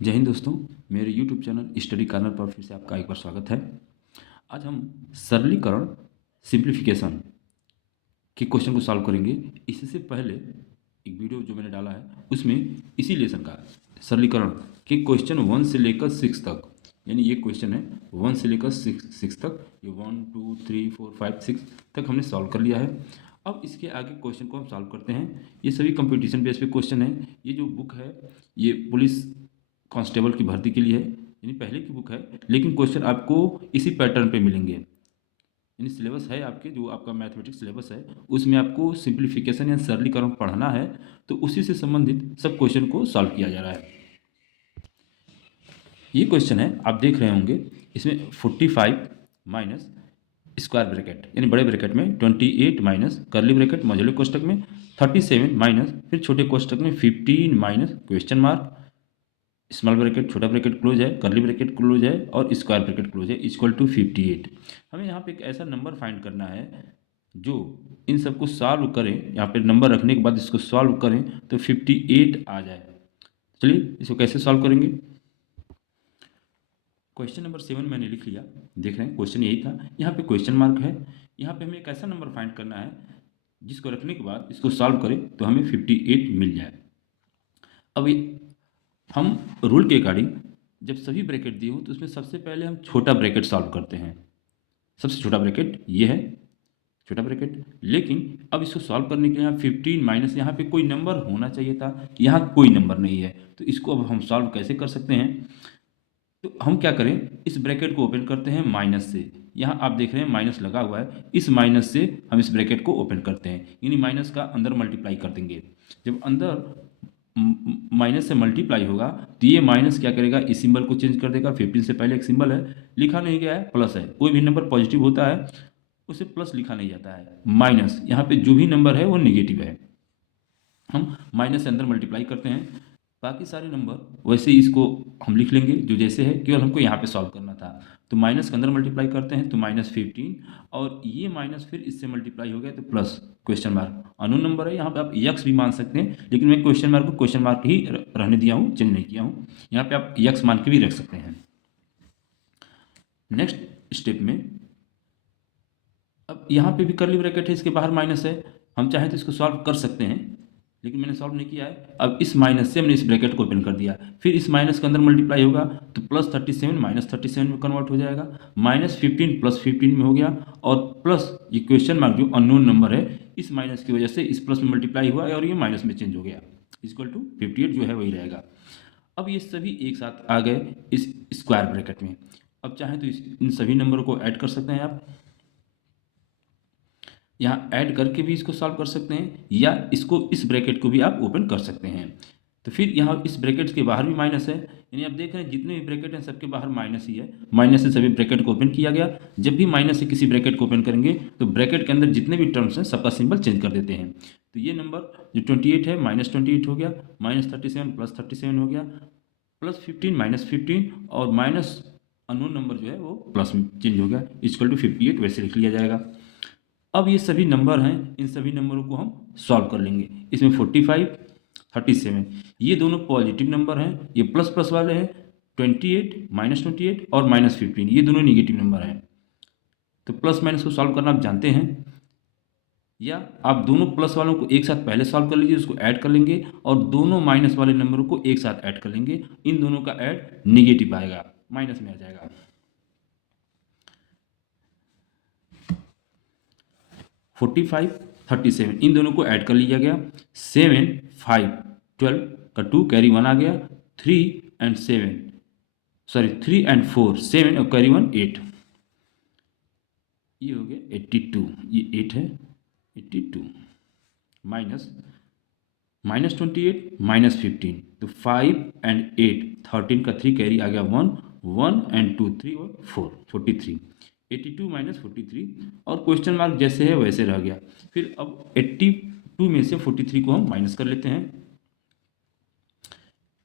जय हिंद दोस्तों। मेरे YouTube चैनल स्टडी कॉर्नर पर फिर से आपका एक बार स्वागत है। आज हम सरलीकरण सिंप्लीफिकेशन के क्वेश्चन को सॉल्व करेंगे। इससे पहले एक वीडियो जो मैंने डाला है उसमें इसी लेसन का सरलीकरण के क्वेश्चन 1 से लेकर 6 तक, यानी ये क्वेश्चन है 1 से लेकर 6 तक, ये 1 2 3 4 5 6 तक हमने सॉल्व कर लिया है। अब इसके आगे क्वेश्चन को हम सॉल्व करते हैं। ये सभी कंपटीशन बेस पे क्वेश्चन है। ये जो बुक है ये पुलिस कांस्टेबल की भर्ती के लिए है, यानी पहले की बुक है, लेकिन क्वेश्चन आपको इसी पैटर्न पे मिलेंगे। यानी सिलेबस है आपके, जो आपका मैथमेटिक्स सिलेबस है उसमें आपको सिंप्लीफिकेशन या सरलीकरण पढ़ना है, तो उसी से संबंधित सब क्वेश्चन को सॉल्व किया जा रहा है। ये क्वेश्चन है, आप देख रहे होंगे, इसमें 45 माइनस स्क्वायर ब्रैकेट यानी बड़े ब्रैकेट में 28 माइनस कर्ली ब्रैकेट मझोले कोष्टक में 37 माइनस फिर छोटे कोष्टक में 15 minus question mark, small bracket छोटा ब्रैकेट क्लोज है, कर्ली ब्रैकेट क्लोज है और स्क्वायर ब्रैकेट क्लोज है, इक्वल टू 58। हमें यहाँ पे एक ऐसा नंबर फाइंड करना है जो इन सबको सॉल्व करें। यहाँ पे नंबर रखने के बाद इसको सॉल्व करें तो 58 आ जाए। चलिए इसको कैसे सॉल्व करेंगे। क्वेश्चन नंबर 7 मैंने लिख लिया, देख रहे हैं क्वेश्चन यही था। यहाँ पे क्वेश्चन मार्क है। यहाँ पे हमें एक ऐसा नंबर फाइंड करना है जिसको रखने के बाद इसको सॉल्व करें तो हमें 58 मिल जाए। अब हम रूल के अकॉर्डिंग जब सभी ब्रैकेट दिए हों तो उसमें सबसे पहले हम छोटा ब्रैकेट सॉल्व करते हैं। सबसे छोटा ब्रैकेट ये है, छोटा ब्रैकेट। लेकिन अब इसको सॉल्व करने के लिए यहाँ 15 माइनस यहाँ पे कोई नंबर होना चाहिए था, यहाँ कोई नंबर नहीं है, तो इसको अब हम सॉल्व कैसे कर सकते हैं। तो हम क्या करें, इस ब्रैकेट को ओपन करते हैं माइनस से। यहाँ आप देख रहे हैं माइनस लगा हुआ है, इस माइनस से हम इस ब्रैकेट को ओपन करते हैं, यानी माइनस का अंदर मल्टीप्लाई कर देंगे। जब अंदर माइनस से मल्टीप्लाई होगा तो ये माइनस क्या करेगा, इस सिंबल को चेंज कर देगा। 15 से पहले एक सिंबल है, लिखा नहीं गया है, प्लस है। कोई भी नंबर पॉजिटिव होता है उसे प्लस लिखा नहीं जाता है, माइनस। यहाँ पे जो भी नंबर है वो नेगेटिव है। हम माइनस से अंदर मल्टीप्लाई करते हैं, बाकी सारे नंबर वैसे ही इसको हम लिख लेंगे जो जैसे है, केवल हमको यहाँ पे सॉल्व करना था। तो माइनस के अंदर मल्टीप्लाई करते हैं तो -15, और ये माइनस फिर इससे मल्टीप्लाई हो गया तो plus question mark. Unknown number है, यहाँ पे आप यक्स भी मान सकते हैं, लेकिन मैं क्वेश्चन मार्क को क्वेश्चन मार्क ही रहने दिया हूँ, चेंज नहीं किया हूँ। यहाँ पे आप यक्स मान के भी रख सकते हैं। नेक्स्ट स्टेप में अब यहाँ पे भी कर्ली ब्रैकेट है, इसके बाहर माइनस है। हम चाहें तो इसको सॉल्व कर सकते हैं, लेकिन मैंने सॉल्व नहीं किया है। अब इस माइनस से मैंने इस ब्रैकेट को ओपन कर दिया, फिर इस माइनस के अंदर मल्टीप्लाई होगा तो +37 -37 में कन्वर्ट हो जाएगा, -15 +15 में हो गया, और प्लस ये क्वेश्चन मार्क जो अननोन नंबर है इस माइनस की वजह से इस प्लस में मल्टीप्लाई हुआ और ये माइनस में चेंज हो गया, इक्वल टू 58 जो है वही रहेगा। अब ये सभी एक साथ आ गए इस स्क्वायर ब्रैकेट में। अब चाहें तो इन सभी नंबरों को ऐड कर सकते हैं आप, यहाँ ऐड करके भी इसको सॉल्व कर सकते हैं, या इसको इस ब्रैकेट को भी आप ओपन कर सकते हैं। तो फिर यहाँ इस ब्रैकेट के बाहर भी माइनस है, यानी आप देख रहे हैं जितने भी ब्रैकेट हैं सबके बाहर माइनस ही है। माइनस से सभी ब्रैकेट को ओपन किया गया। जब भी माइनस से किसी ब्रैकेट को ओपन करेंगे तो ब्रैकेट के अंदर जितने भी टर्म्स हैं सबका सिंबल चेंज कर देते हैं। तो ये नंबर जो 28 है -28 हो गया, -37 +37 हो गया, +15 -15, और माइनस अननोन नंबर जो है वो प्लस में चेंज हो गया, इक्वल टू 58 वैसे लिख लिया जाएगा। अब ये सभी नंबर हैं, इन सभी नंबरों को हम सॉल्व कर लेंगे। इसमें 45 37 ये दोनों पॉजिटिव नंबर हैं, ये प्लस प्लस वाले हैं। 28 -28 और -15 ये दोनों निगेटिव नंबर हैं। तो प्लस माइनस को सॉल्व करना आप जानते हैं, या आप दोनों प्लस वालों को एक साथ पहले सॉल्व कर लीजिए, उसको ऐड कर लेंगे, और दोनों माइनस वाले नंबरों को एक साथ ऐड कर लेंगे। इन दोनों का ऐड निगेटिव आएगा, माइनस में आ जाएगा। 45 37 इन दोनों को ऐड कर लिया गया। 7 5 12 का 2 कैरी 1 आ गया। 3 and 7 सॉरी 3 and 4 7 और कैरी 1 8, ये हो गया 82। ये 8 है, 82 माइनस -28 -15, तो 5 and 8 13 का 3 कैरी आ गया 1 1 and 2 3 और 4 43, 82 -43, और क्वेश्चन मार्क जैसे है वैसे रह गया। फिर अब 82 में से 43 को हम माइनस कर लेते हैं,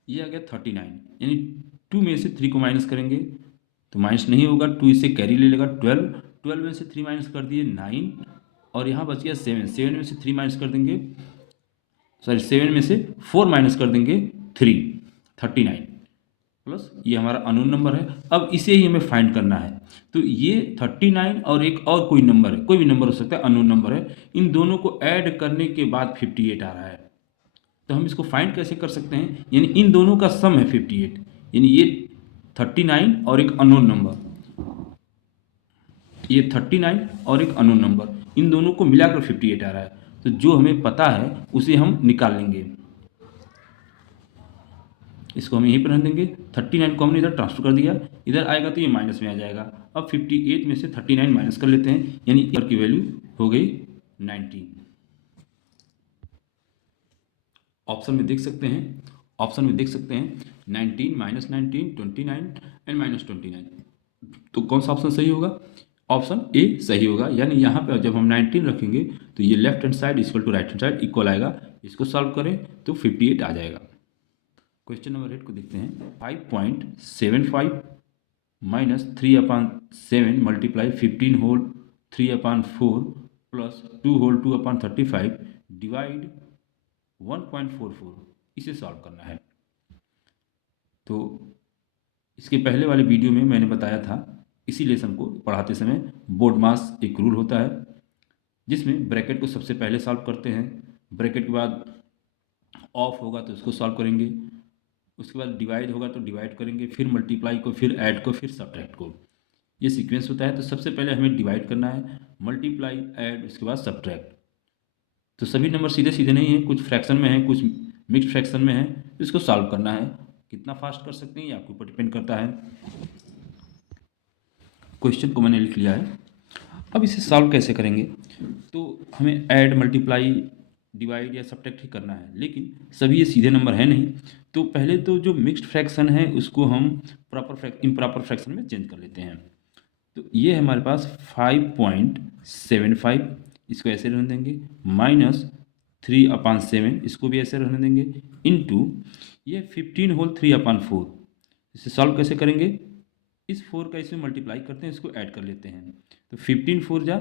ये आ गया 39, यानी 2 में से 3 को माइनस करेंगे तो माइनस नहीं होगा, 2 इसे कैरी ले लेगा 12, 12 में से 3 माइनस कर दिए 9, और यहाँ बच गया 7, 7 में से 3 माइनस कर देंगे, सॉरी 7 में से 4 माइनस कर देंगे 3, 39, प्लस ये हमारा अननोन नंबर है। अब इसे ही हमें फाइंड करना है। तो ये 39 और एक और कोई नंबर है, कोई भी नंबर हो सकता है, अननोन नंबर है, इन दोनों को ऐड करने के बाद 58 आ रहा है। तो हम इसको फाइंड कैसे कर सकते हैं, यानी इन दोनों का सम है 58, यानी ये 39 और एक अननोन नंबर, ये 39 और एक अननोन नंबर, इन दोनों को मिलाकर 58 आ रहा है। तो जो हमें पता है उसे हम निकाल लेंगे। इसको हम यहीं पर रख देंगे। 39 को हमने इधर ट्रांसफर कर दिया, इधर आएगा तो ये माइनस में आ जाएगा। अब 58 में से 39 माइनस कर लेते हैं, यानी इधर की वैल्यू हो गई 19। ऑप्शन में देख सकते हैं, 19 माइनस 19 29 एंड माइनस 29। तो कौन सा ऑप्शन सही होगा? ऑप्शन ए सही होगा। यानी यहाँ पे जब हम 19 रखेंगे तो ये left hand side equal to right hand side equal आएगा। इसको सॉल्व करें तो 58 आ जाएगा। क्वेश्चन नंबर 8 को देखते हैं। 5.75 minus 3/7 multiply 15 whole 3/4 plus 2 whole 2/35 divide 1.44, इसे सॉल्व करना है। तो इसके पहले वाले वीडियो में मैंने बताया था, इसी लेसन को पढ़ाते समय बोर्ड मास एक रूल होता है जिसमें ब्रैकेट को सबसे पहले सॉल्व करते हैं, ब्रैकेट के बाद ऑफ होगा तो इसको सॉल्व करेंगे, उसके बाद डिवाइड होगा तो डिवाइड करेंगे, फिर मल्टीप्लाई को, फिर ऐड को, फिर सब्ट्रैक्ट को। ये सीक्वेंस होता है। तो सबसे पहले हमें डिवाइड करना है, मल्टीप्लाई, ऐड, उसके बाद सब्ट्रैक्ट। तो सभी नंबर सीधे सीधे नहीं है, कुछ फ्रैक्शन में है, कुछ मिक्स्ड फ्रैक्शन में है, तो इसको सॉल्व करना है। कितना फास्ट कर सकते हैं ये आपके ऊपर डिपेंड करता है। क्वेश्चन को मैंने लिख लिया है। अब इसे सॉल्व कैसे करेंगे? तो हमें ऐड, मल्टीप्लाई, डिवाइड या सब्ट्रैक्ट ही करना है, लेकिन सभी ये सीधे नंबर है नहीं। तो पहले तो जो मिक्स्ड फ्रैक्शन है उसको हम इम्प्रॉपर फ्रैक्शन में चेंज कर लेते हैं। तो ये है हमारे पास 5.75, इसको ऐसे रहने देंगे, माइनस 3/7, इसको भी ऐसे रहने देंगे, इनटू ये 15 होल 3/4। इसे सॉल्व कैसे करेंगे? इस 4 का इसमें मल्टीप्लाई करते हैं, इसको ऐड कर लेते हैं। तो 15 4 जा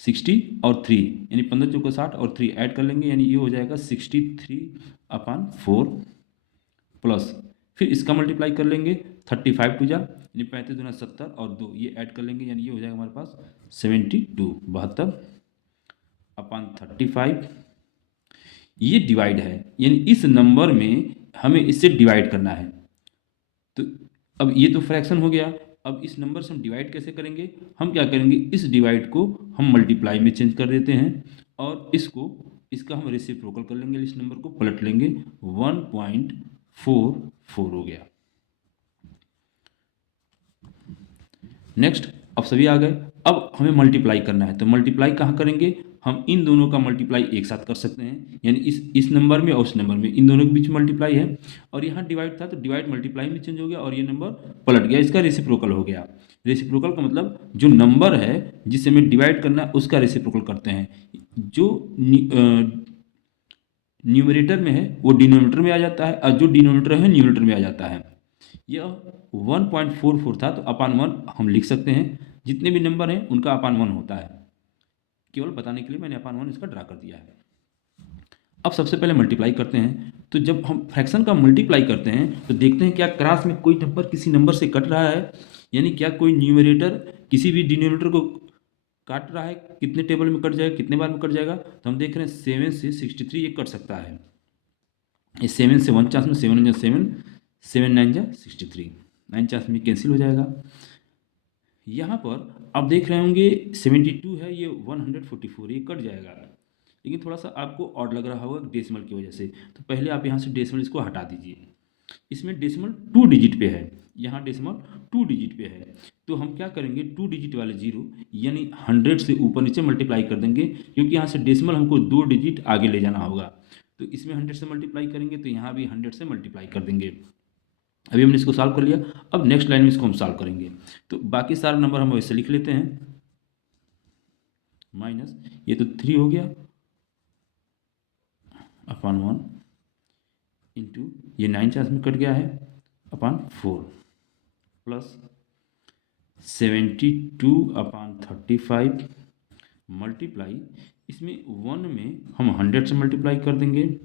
60 और 3, यानी 15 चौको 60 और 3 ऐड कर लेंगे, यानी ये हो जाएगा 63/4 प्लस, फिर इसका मल्टीप्लाई कर लेंगे 35 टू जा, यानी 35 दूना 70 और 2 ये ऐड कर लेंगे, यानी ये हो जाएगा हमारे पास 72/35। ये डिवाइड है, यानी इस नंबर में हमें इससे डिवाइड करना है। तो अब ये तो फ्रैक्शन हो गया, अब इस नंबर से हम डिवाइड कैसे करेंगे? हम क्या करेंगे, इस डिवाइड को हम मल्टीप्लाई में चेंज कर देते हैं और इसका हम रेसिप्रोकल कर लेंगे, इस नंबर को पलट लेंगे, 1.44 हो गया। नेक्स्ट, अब सभी आ गए। अब हमें मल्टीप्लाई करना है, तो मल्टीप्लाई कहाँ करेंगे? हम इन दोनों का मल्टीप्लाई एक साथ कर सकते हैं, यानी इस नंबर में और उस नंबर में, इन दोनों के बीच मल्टीप्लाई है, और यहाँ डिवाइड था तो डिवाइड मल्टीप्लाई में चेंज हो गया और ये नंबर पलट गया, इसका रेसिप्रोकल हो गया। रेसिप्रोकल का मतलब जो नंबर है जिसे हमें डिवाइड करना है उसका रेसिप्रोकल करते हैं। जो न्यूमरेटर में है वो डिनोमिनेटर में आ जाता है, और जो डिनोमिनेटर है न्यूमरेटर में आ जाता है। यह 1.44 था, तो अपान 1 हम लिख सकते हैं, जितने भी नंबर हैं उनका अपान 1 होता है। केवल बताने के लिए मैंने अपान 1 इसका ड्रा कर दिया है। अब सबसे पहले मल्टीप्लाई करते हैं। तो जब हम फ्रैक्शन का मल्टीप्लाई करते हैं तो देखते हैं क्या क्रॉस में कोई नंबर किसी नंबर से कट रहा है, यानी क्या कोई न्यूमरेटर किसी भी डिनोमिनेटर को काट रहा है, कितने टेबल में कट जाएगा, कितने बार में कट जाएगा। तो हम देख रहे हैं 7 से 63 ये कट सकता है। ये 7 से 1 चांस में, 7 1 7, 7 9 जा 63, 9 चांस में कैंसिल हो जाएगा। यहाँ पर आप देख रहे होंगे 72 है, ये 144, ये कट जाएगा, लेकिन थोड़ा सा आपको ऑड लग रहा होगा डेसिमल की वजह से। तो पहले आप यहाँ से डेसिमल इसको हटा दीजिए। इसमें डेसिमल 2 डिजिट पे है, यहाँ डेसिमल 2 डिजिट पे है। तो हम क्या करेंगे, 2 डिजिट वाले जीरो यानी 100 से ऊपर नीचे मल्टीप्लाई कर देंगे, क्योंकि यहाँ से डेसिमल हमको 2 डिजिट आगे ले जाना होगा। तो इसमें 100 से मल्टीप्लाई करेंगे, तो यहाँ भी 100 से मल्टीप्लाई कर देंगे। अभी हमने इसको सॉल्व कर लिया। अब नेक्स्ट लाइन में इसको हम सॉल्व करेंगे। तो बाकी सारे नंबर हम वैसे लिख लेते हैं, माइनस ये तो 3 हो गया अपान 1 इंटू ये 9 चांस में कट गया है अपान 4 प्लस 72/35 मल्टीप्लाई, इसमें 1 में हम 100 से मल्टीप्लाई कर देंगे,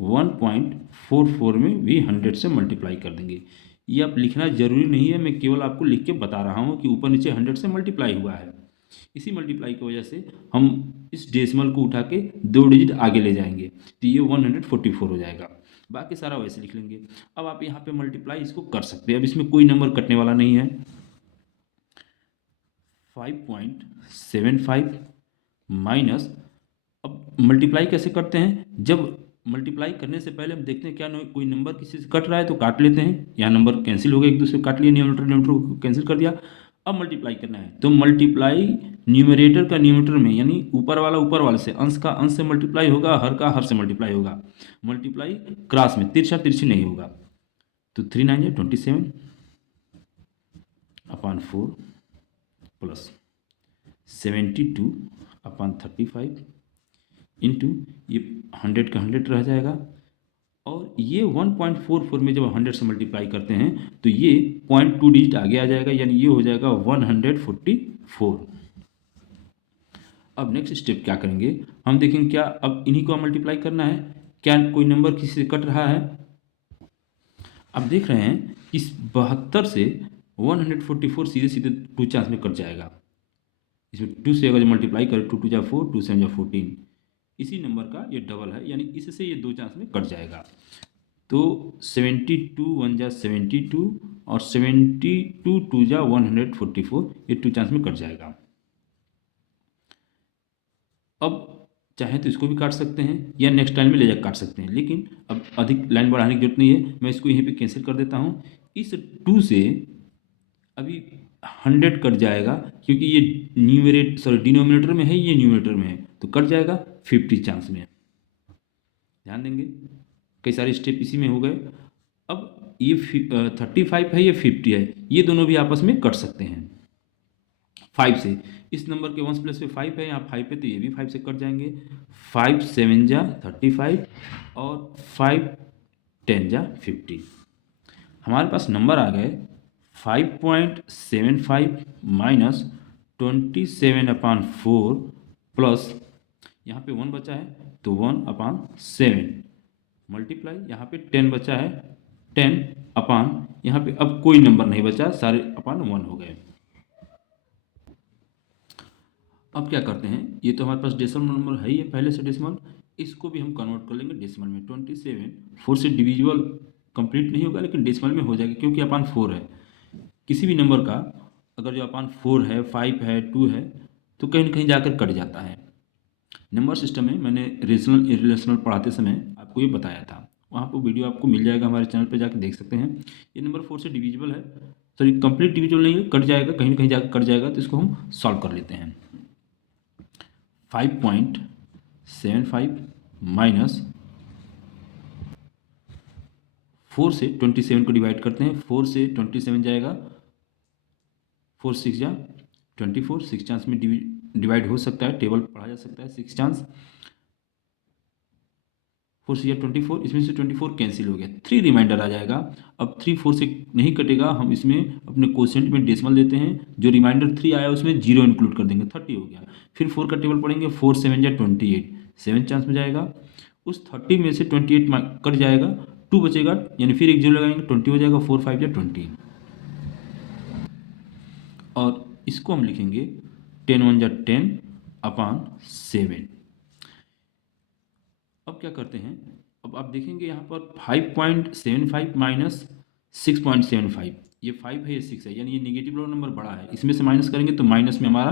1.44 में भी 100 से मल्टीप्लाई कर देंगे। ये आप लिखना जरूरी नहीं है, मैं केवल आपको लिख के बता रहा हूँ कि ऊपर नीचे 100 से मल्टीप्लाई हुआ है। इसी मल्टीप्लाई की वजह से हम इस डेसिमल को उठा के 2 डिजिट आगे ले जाएंगे, तो ये 144 हो जाएगा। बाकी सारा वैसे लिख लेंगे। अब आप यहाँ पे मल्टीप्लाई इसको कर सकते हैं। अब इसमें कोई नंबर कटने वाला नहीं है। 5.75 माइनस, अब मल्टीप्लाई कैसे करते हैं, जब मल्टीप्लाई करने से पहले हम देखते हैं क्या कोई नंबर किसी से कट रहा है तो काट लेते हैं। यहाँ नंबर कैंसिल हो गया, एक दूसरे काट लिया, न्यूमरेटर को कैंसिल कर दिया। अब मल्टीप्लाई करना है तो मल्टीप्लाई न्यूमरेटर का न्यूमरेटर में, यानी ऊपर वाला ऊपर वाले से, अंश का अंश से मल्टीप्लाई होगा, हर का हर से मल्टीप्लाई होगा। मल्टीप्लाई क्रॉस में, तिरछा तिरछी नहीं होगा। तो 3 9 27 अपॉन 4 प्लस 72 अपॉन 35 इंटू ये 100 का 100 रह जाएगा। और ये 1.44 में जब 100 से मल्टीप्लाई करते हैं तो ये 0.2 डिजिट आगे आ जाएगा, यानी ये हो जाएगा 144। अब नेक्स्ट स्टेप क्या करेंगे, हम देखेंगे क्या अब इन्हीं को मल्टीप्लाई करना है, क्या कोई नंबर किसी से कट रहा है। अब देख रहे हैं इस 72 से 144 सीधे सीधे 2 चांस में कट जाएगा। इसमें 2 से अगर मल्टीप्लाई करें 2 2 जा 4, 2 7 जा 14, इसी नंबर का ये डबल है, यानी इससे ये 2 चांस में कट जाएगा। तो 72 1 जा 72 और 72 2 जा 144, ये 2 चांस में कट जाएगा। अब चाहे तो इसको भी काट सकते हैं या नेक्स्ट लाइन में ले जाकर काट सकते हैं, लेकिन अब अधिक लाइन बढ़ाने की जरूरत नहीं है, मैं इसको यहीं पे कैंसिल कर देता हूँ। इस 2 से अभी 100 कट जाएगा, क्योंकि ये डिनोमिनेटर में है, ये न्यूमरेटर में है, तो कट जाएगा 50 चांस में। ध्यान देंगे, कई सारे स्टेप इसी में हो गए। अब ये 35 है, ये 50 है, ये दोनों भी आपस में कट सकते हैं 5 से। इस नंबर के 1 प्लस पे 5 है, यहाँ 5 है, तो ये भी 5 से कट जाएंगे। 5 7 जा 35 और 5 10 जा 50। हमारे पास नंबर आ गए 5.75 माइनस 27/4 प्लस, यहाँ पे 1 बचा है तो 1/7 मल्टीप्लाई, यहाँ पे 10 बचा है, 10 अपान, यहाँ पे अब कोई नंबर नहीं बचा, सारे अपान 1 हो गए। अब क्या करते हैं, ये तो हमारे पास डेसिमल नंबर है ही है पहले से डेसिमल, इसको भी हम कन्वर्ट कर लेंगे डेसिमल में। 27 4 से डिविजिबल कंप्लीट नहीं होगा, लेकिन डेसिमल में हो जाएगा, क्योंकि अपान 4 है। किसी भी नंबर का अगर जो अपान 4 है, 5 है, 2 है, तो कहीं ना कहीं जाकर कट जाता है। नंबर सिस्टम में मैंने रेशनल इरेशनल पढ़ाते समय आपको ये बताया था, वहाँ पर वीडियो आपको मिल जाएगा, हमारे चैनल पर जाकर देख सकते हैं। ये नंबर 4 से डिविजिबल है, सॉरी कंप्लीट डिविजिबल नहीं है, कट जाएगा, कहीं ना कहीं जाकर कट जाएगा, तो इसको हम सॉल्व कर लेते हैं। 5.75 माइनस 4 से 27 को डिवाइड करते हैं, 4 से 27 जाएगा, 4 6 जा 24, 6 चांस में डिवाइड हो सकता है, टेबल पढ़ा जा सकता है, 6 चांस, 4 6 जा 24, इसमें से 24 कैंसिल हो गया, 3 रिमाइंडर आ जाएगा। अब 3 4 से नहीं कटेगा, हम इसमें अपने कोशेंट में डेसिमल देते हैं, जो रिमाइंडर 3 आया उसमें 0 इंक्लूड कर देंगे, 30 हो गया। फिर 4 का टेबल पढ़ेंगे, 4 7 जा 28, 7 चांस में जाएगा, उस 30 में से 28 कट जाएगा, 2 बचेगा, यानी फिर एक 0 लगाएंगे, 20 हो जाएगा, 4 5 जा 20, और इसको हम लिखेंगे 10 1 जा 10 अपान 7। अब क्या करते हैं, अब आप देखेंगे यहाँ पर 5.75 माइनस 6.75, ये 5 है, ये 6 है, यानी ये निगेटिव वाला नंबर बड़ा है, इसमें से माइनस करेंगे तो माइनस में हमारा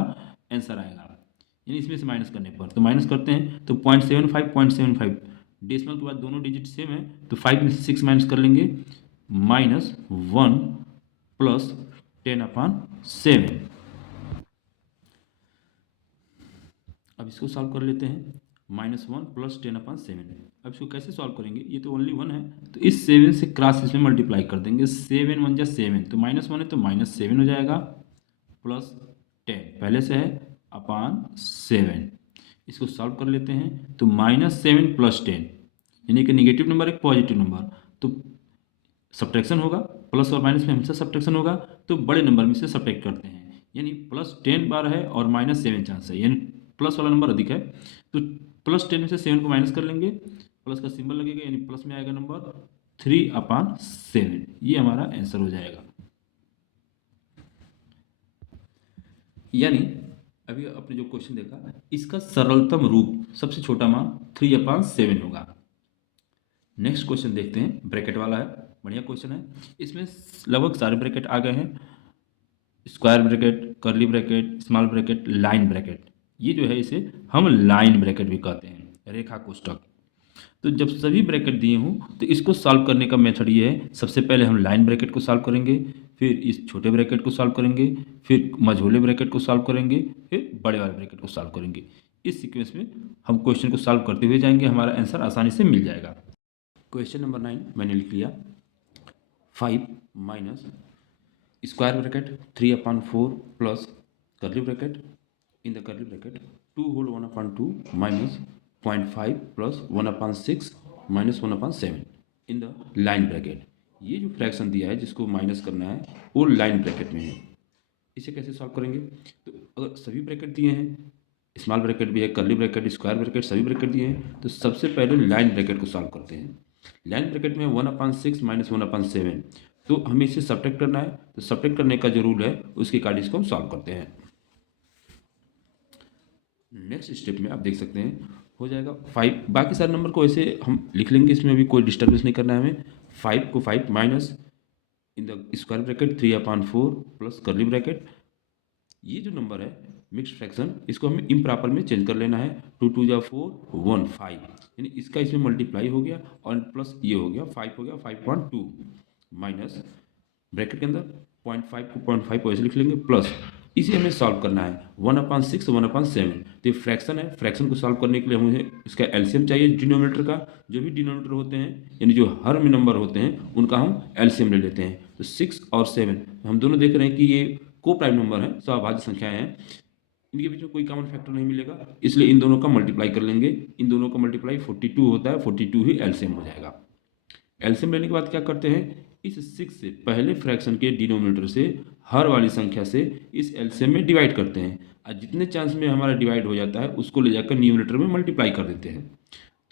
आंसर आएगा, यानी इसमें से माइनस करने पर, तो माइनस करते हैं तो 0.75 डेसिमल के बाद दोनों डिजिट सेम है, तो 5 में से 6 माइनस कर लेंगे, -1 प्लस 10/7। अब इसको सॉल्व कर लेते हैं, -1 प्लस 10/7। अब इसको कैसे सॉल्व करेंगे, ये तो ओनली 1 है, तो इस 7 से क्रॉस इसमें मल्टीप्लाई कर देंगे, 7 1 जा 7, तो -1 है तो -7 हो जाएगा, प्लस 10 पहले से है अपान 7। इसको सॉल्व कर लेते हैं तो -7 प्लस 10, यानी कि निगेटिव नंबर एक पॉजिटिव नंबर, तो सब्ट्रैक्शन होगा, प्लस और माइनस में हमेशा सब्ट्रैक्शन होगा, तो बड़े नंबर में से सब्ट्रैक्ट करते हैं, यानी +10 बार है और -7 चांस है, यानी प्लस वाला नंबर अधिक है, तो +10 में से 7 को माइनस कर लेंगे, प्लस का सिंबल लगेगा, यानी प्लस में आएगा नंबर 3/7। ये हमारा आंसर हो जाएगा। यानी अभी आपने जो क्वेश्चन देखा, इसका सरलतम रूप सबसे छोटा मान 3/7 होगा। नेक्स्ट क्वेश्चन देखते हैं, ब्रैकेट वाला है, बढ़िया क्वेश्चन है। इसमें लगभग सारे ब्रैकेट आ गए हैं, square bracket, curly bracket, small bracket, line bracket. ये जो है इसे हम लाइन ब्रैकेट भी कहते हैं, रेखा कोष्ठक। तो जब सभी ब्रैकेट दिए हों तो इसको सॉल्व करने का मेथड ये है, सबसे पहले हम लाइन ब्रैकेट को सॉल्व करेंगे, फिर इस छोटे ब्रैकेट को सॉल्व करेंगे, फिर मझोले ब्रैकेट को सॉल्व करेंगे, फिर बड़े वाले ब्रैकेट को सॉल्व करेंगे। इस सीक्वेंस में हम क्वेश्चन को सॉल्व करते हुए जाएंगे, हमारा आंसर आसानी से मिल जाएगा। क्वेश्चन नंबर 9 मैंने लिख लिया। 5 minus square bracket 3/4 plus curly bracket, in the curly bracket 2 whole 1/2 minus 0.5 plus 1/6 minus 1/7 in the line bracket. ये जो फ्रैक्शन दिया है जिसको माइनस करना है वो लाइन ब्रैकेट में है। इसे कैसे सॉल्व करेंगे? तो अगर सभी ब्रैकेट दिए हैं, स्मॉल ब्रैकेट भी है, कर्ली ब्रैकेट, स्क्वायर ब्रैकेट, सभी ब्रैकेट दिए हैं, तो सबसे पहले लाइन ब्रैकेट को सॉल्व करते हैं। लाइन ब्रैकेट में 1/6 माइनस 1/7, तो हमें इसे सब्ट्रैक्ट करना है। तो सब्ट्रैक्ट करने का जो रूल है उसके अकॉर्डिंग इसको हम सॉल्व करते हैं। नेक्स्ट स्टेप में आप देख सकते हैं हो जाएगा 5। बाकी सारे नंबर को ऐसे हम लिख लेंगे, इसमें अभी कोई डिस्टर्बेंस नहीं करना है हमें। 5 को 5 minus in the square bracket 3/4 plus curly bracket. ये जो नंबर है मिक्स्ड फ्रैक्शन, इसको हमें इम्प्रॉपर में चेंज कर लेना है। 2 2 जा 4 1 5, यानी इसका इसमें मल्टीप्लाई हो गया और प्लस ये हो गया 5 हो गया 5.2 माइनस ब्रैकेट के अंदर 0.5 को 0.5 वैसे लिख लेंगे, प्लस इसे हमें सॉल्व करना है 1/6 1/7। तो ये फ्रैक्शन है, फ्रैक्शन को सॉल्व करने के लिए हमें इसका एलसीएम चाहिए डिनोमिनेटर का। जो भी डिनोमिनेटर होते हैं यानी जो हर में नंबर होते हैं उनका हम एलसीएम ले लेते हैं। तो 6 और 7 हम दोनों देख रहे हैं कि ये को प्राइम नंबर है, सहभाज्य संख्याएं हैं, इनके बीच में कोई कॉमन फैक्टर नहीं मिलेगा, इसलिए इन दोनों का मल्टीप्लाई कर लेंगे। इन दोनों का मल्टीप्लाई 42 होता है, 42 ही एलसीएम हो जाएगा। एलसीएम लेने के बाद क्या करते हैं, इस 6 से पहले फ्रैक्शन के डिनोमिनेटर से हर वाली संख्या से इस एलसीएम में डिवाइड करते हैं, और जितने चांस में हमारा डिवाइड हो जाता है उसको ले जाकर न्यूमरेटर में मल्टीप्लाई कर देते हैं।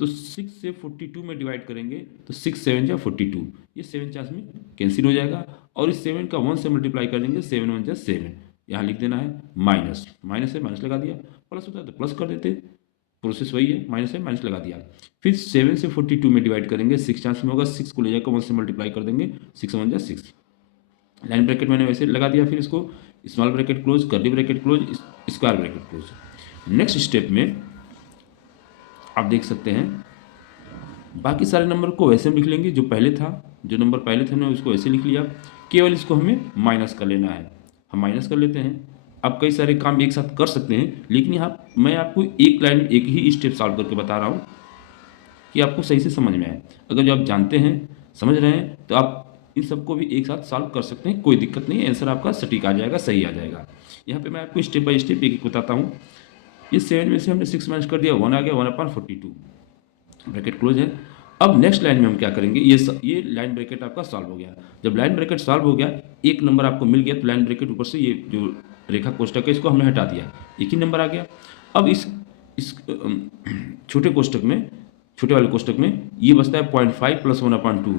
तो 6 से 42 में डिवाइड करेंगे तो 6 7 जा 42, ये 7 चांस में कैंसिल हो जाएगा, और इस 7 का 1 से मल्टीप्लाई कर देंगे, 7 1 जा 7। यहाँ लिख देना है माइनस, माइनस है माइनस लगा दिया, प्लस होता है तो प्लस कर देते, प्रोसेस वही है, माइनस है माइनस लगा दिया। फिर 7 से 42 में डिवाइड करेंगे, 6 चांस में होगा, 6 को ले जाकर 1 से मल्टीप्लाई कर देंगे, 6 1 जा 6। लाइन ब्रैकेट मैंने वैसे लगा दिया, फिर इसको small bracket close, curly bracket close, square bracket close. Next step में आप देख सकते हैं बाकी सारे नंबर को वैसे हम लिख लेंगे, जो पहले था, जो नंबर पहले थे हमने उसको ऐसे लिख लिया, केवल इसको हमें माइनस कर लेना है। हम माइनस कर लेते हैं। आप कई सारे काम एक साथ कर सकते हैं, लेकिन यहाँ मैं आपको एक लाइन एक ही स्टेप सॉल्व करके बता रहा हूँ कि आपको सही से समझ में आए। अगर जो आप जानते हैं, समझ रहे हैं, तो आप इन सबको भी एक साथ सॉल्व कर सकते हैं, कोई दिक्कत नहीं है, आंसर आपका सटीक आ जाएगा, सही आ जाएगा। यहाँ पे मैं आपको स्टेप बाय स्टेप एक बताता हूँ। इस 7 में से हमने 6 माइनस कर दिया, 1 आ गया, 1/42, ब्रैकेट क्लोज है। अब नेक्स्ट लाइन में हम क्या करेंगे, ये लाइन ब्रैकेट आपका सॉल्व हो गया। जब लाइन ब्रैकेट सॉल्व हो गया, एक नंबर आपको मिल गया, तो लाइन ब्रैकेट ऊपर से ये जो रेखा कोष्टक है इसको हमने हटा दिया, एक ही नंबर आ गया। अब इस छोटे कोष्टक में, छोटे वाले कोष्टक में ये बचता है 0.5 प्लस 1/2,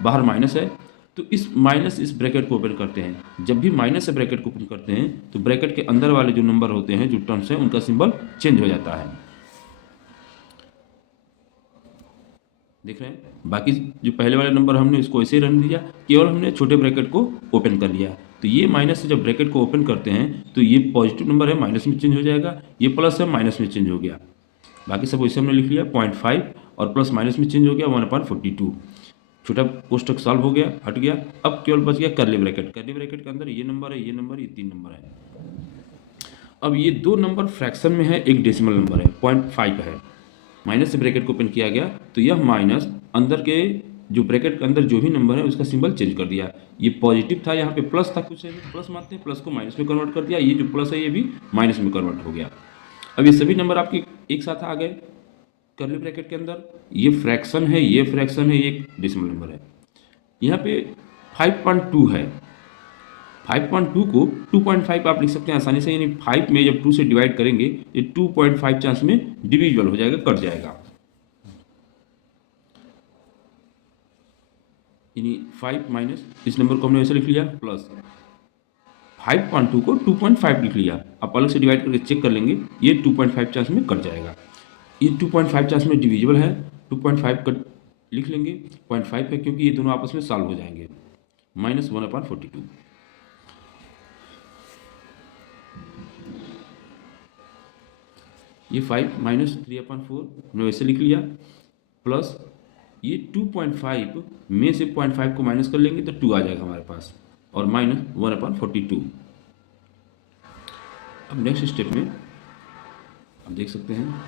बाहर माइनस है, तो इस ब्रैकेट को ओपन करते हैं। जब भी माइनस से ब्रैकेट को ओपन करते हैं तो ब्रैकेट के अंदर वाले जो नंबर होते हैं, जो टर्म्स हैं, उनका सिंबल चेंज हो जाता है। देख रहे हैं, बाकी जो पहले वाले नंबर हमने इसको ऐसे ही रन दिया, केवल हमने छोटे ब्रैकेट को ओपन कर लिया। तो ये माइनस से जब ब्रैकेट को ओपन करते हैं तो ये पॉजिटिव नंबर है, माइनस में चेंज हो जाएगा, ये प्लस है, माइनस में चेंज हो गया। बाकी सब वैसे हमने लिख लिया, 0.5 और प्लस माइनस में चेंज हो गया, 1/42। छोटा कोष्टक सॉल्व हो गया, हट गया। अब केवल बच गया कर्ली ब्रैकेट। कर्ली ब्रैकेट के अंदर ये नंबर है, ये नंबर, ये 3 नंबर है। अब ये 2 नंबर फ्रैक्शन में है, एक डेसिमल नंबर है, 0.5 है। माइनस से ब्रैकेट को ओपन किया गया तो यह माइनस अंदर के जो ब्रैकेट के अंदर जो भी नंबर है उसका सिंबल चेंज कर दिया। ये पॉजिटिव था, यहाँ पे प्लस था, कुछ प्लस मानते हैं, प्लस को माइनस में कन्वर्ट कर दिया, ये जो प्लस है ये भी माइनस में कन्वर्ट हो गया। अब ये सभी नंबर आपके एक साथ आ गए कर्ली ब्रैकेट के अंदर। ये फ्रैक्शन है, ये फ्रैक्शन है, ये एक डेसिमल नंबर है। यहाँ पे 5.2 है, 5.2 को 2.5 आप लिख सकते हैं आसानी से, यानी 5 में जब 2 से डिवाइड करेंगे ये 2.5 चांस में डिविजिबल हो जाएगा, कट जाएगा। यानी 5 माइनस इस नंबर को हमने ऐसे लिख लिया प्लस 5.2 को 2.5 लिख लिया। आप अलग से डिवाइड करके चेक कर लेंगे, ये 2.5 चांस में कट जाएगा। ये 2.5 चांस में डिविजिबल है, 2.5 कट लिख लेंगे, 0.5 है क्योंकि ये दोनों आपस में सॉल्व हो जाएंगे। -1/42 ये 5 माइनस 3/4 हमने वैसे लिख लिया प्लस ये 2.5 में से 0.5 को माइनस कर लेंगे तो 2 आ जाएगा हमारे पास और -1/42। अब नेक्स्ट स्टेप में आप देख सकते हैं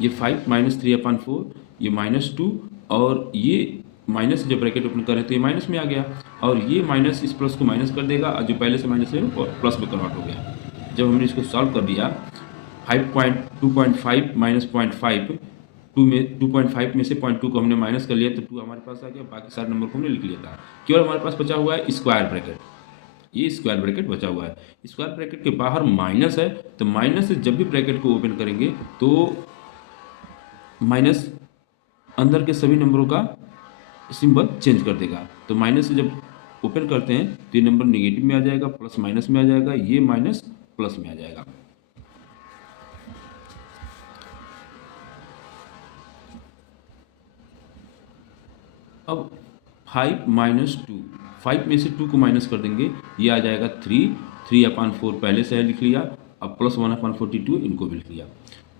ये 5 माइनस 3/4 ये -2 और ये माइनस जब ब्रैकेट ओपन करें तो ये माइनस में आ गया और ये माइनस इस प्लस को माइनस कर देगा और जो पहले से माइनस है वो प्लस में कन्वर्ट हो गया। जब हमने इसको सॉल्व कर दिया 2.5 माइनस 0.5 2.5 में से 0.2 को हमने माइनस कर लिया तो 2 हमारे पास आ गया। बाकी सारे नंबर को हमने लिख लिया था, केवल हमारे पास बचा हुआ है स्क्वायर ब्रैकेट। ये स्क्वायर ब्रैकेट बचा हुआ है, स्क्वायर ब्रैकेट के बाहर माइनस है तो माइनस से जब भी ब्रैकेट को ओपन करेंगे तो माइनस अंदर के सभी नंबरों का सिंबल चेंज कर देगा। तो माइनस से जब ओपन करते हैं तो ये नंबर नेगेटिव में आ जाएगा, प्लस माइनस में आ जाएगा, ये माइनस प्लस में आ जाएगा। अब 5 माइनस 2, 5 में से 2 को माइनस कर देंगे, ये आ जाएगा 3/4 पहले से है लिख लिया, अब प्लस 1/42 इनको भी लिख लिया।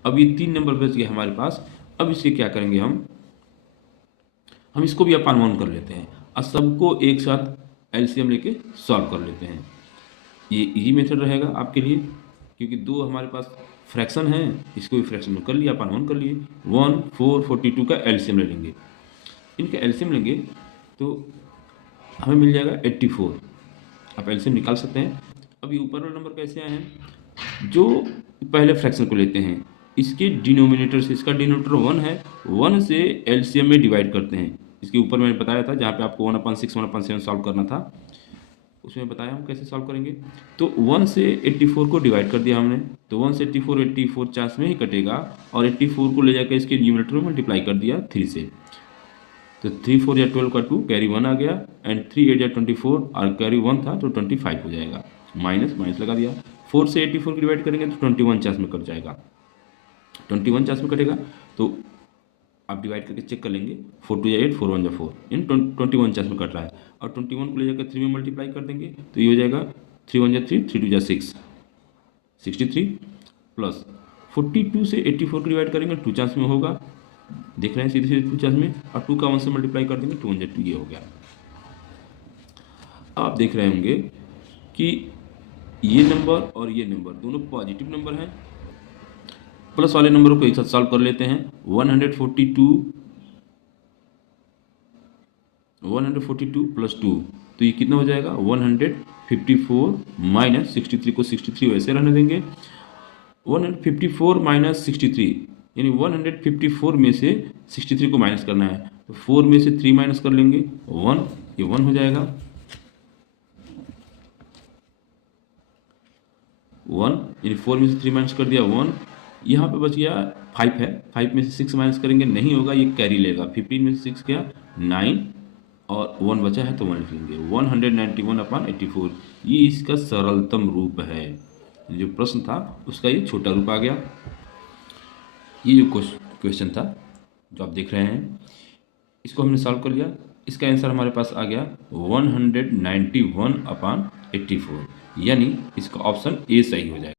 अब ये 3 नंबर बच गए हमारे पास। अब इसके क्या करेंगे हम इसको भी अपान 1 कर लेते हैं और सबको एक साथ एलसीएम लेके सॉल्व कर लेते हैं। ये इजी मेथड रहेगा आपके लिए क्योंकि दो हमारे पास फ्रैक्शन है, इसको भी फ्रैक्शन में कर लिया, अपान 1 कर लिए। 1, 4, 42 का एलसीएम ले लेंगे, इनका एलसीएम लेंगे तो हमें मिल जाएगा 84। आप एलसीएम निकाल सकते हैं। अब ये ऊपर वाला नंबर कैसे आए हैं, जो पहले फ्रैक्शन को लेते हैं इसके डिनोमिनेटर से, इसका डिनोमिनेटर 1 है, 1 से एलसीएम में डिवाइड करते हैं। इसके ऊपर मैंने बताया था जहाँ पे आपको 1/6 1/7 सॉल्व करना था, उसमें बताया हम कैसे सॉल्व करेंगे। तो 1 से 84 को डिवाइड कर दिया हमने, तो 1 से 84 चांस में ही कटेगा और 84 को ले जाकर इसके न्यूमरेटर में मल्टीप्लाई कर दिया 3 से। तो 3 4 या 12 का 2 कैरी 1 आ गया एंड 3 8 या 24 और कैरी 1 था तो 25 हो जाएगा। माइनस माइनस लगा दिया, 4 से 84 को डिवाइड करेंगे तो 21 चांस में कट जाएगा। 21 चांस में कटेगा तो आप डिवाइड करके चेक कर लेंगे, 4 2 या 8 4 1 या 4 इन 21 चांस में कट रहा है और 21 को ले जाकर 3 में मल्टीप्लाई कर देंगे तो ये हो जाएगा 3 1 या 3 3 2 या 6 63 प्लस 42 से 84 को डिवाइड करेंगे 2 चांस में होगा, देख रहे हैं सीधे सीधे 2 चांस में, और 2 का 1 से मल्टीप्लाई कर देंगे 2 1 या 2 ये हो गया। आप देख रहे होंगे कि ये नंबर और ये नंबर दोनों पॉजिटिव नंबर हैं। प्लस वाले नंबरों को एक साथ सॉल्व कर लेते हैं। 142 प्लस 2 तो ये कितना हो जाएगा 154 माइनस 63 को 63 वैसे रहने देंगे। 154 माइनस 63 यानी 154 में से 63 को माइनस करना है तो 4 में से 3 माइनस कर लेंगे 1, ये 1 हो जाएगा 1 यानी 4 में से 3 माइनस कर दिया 1। यहाँ पे बच गया 5 है, 5 में से 6 माइनस करेंगे नहीं होगा, ये कैरी लेगा। 15 में से 6 गया 9 और 1 बचा है तो 1 लिख लेंगे 191/84। ये इसका सरलतम रूप है। जो प्रश्न था उसका ये छोटा रूप आ गया। ये जो क्वेश्चन था जो आप देख रहे हैं इसको हमने सॉल्व कर लिया। इसका आंसर हमारे पास आ गया 191/84 यानी इसका ऑप्शन ए सही हो जाएगा।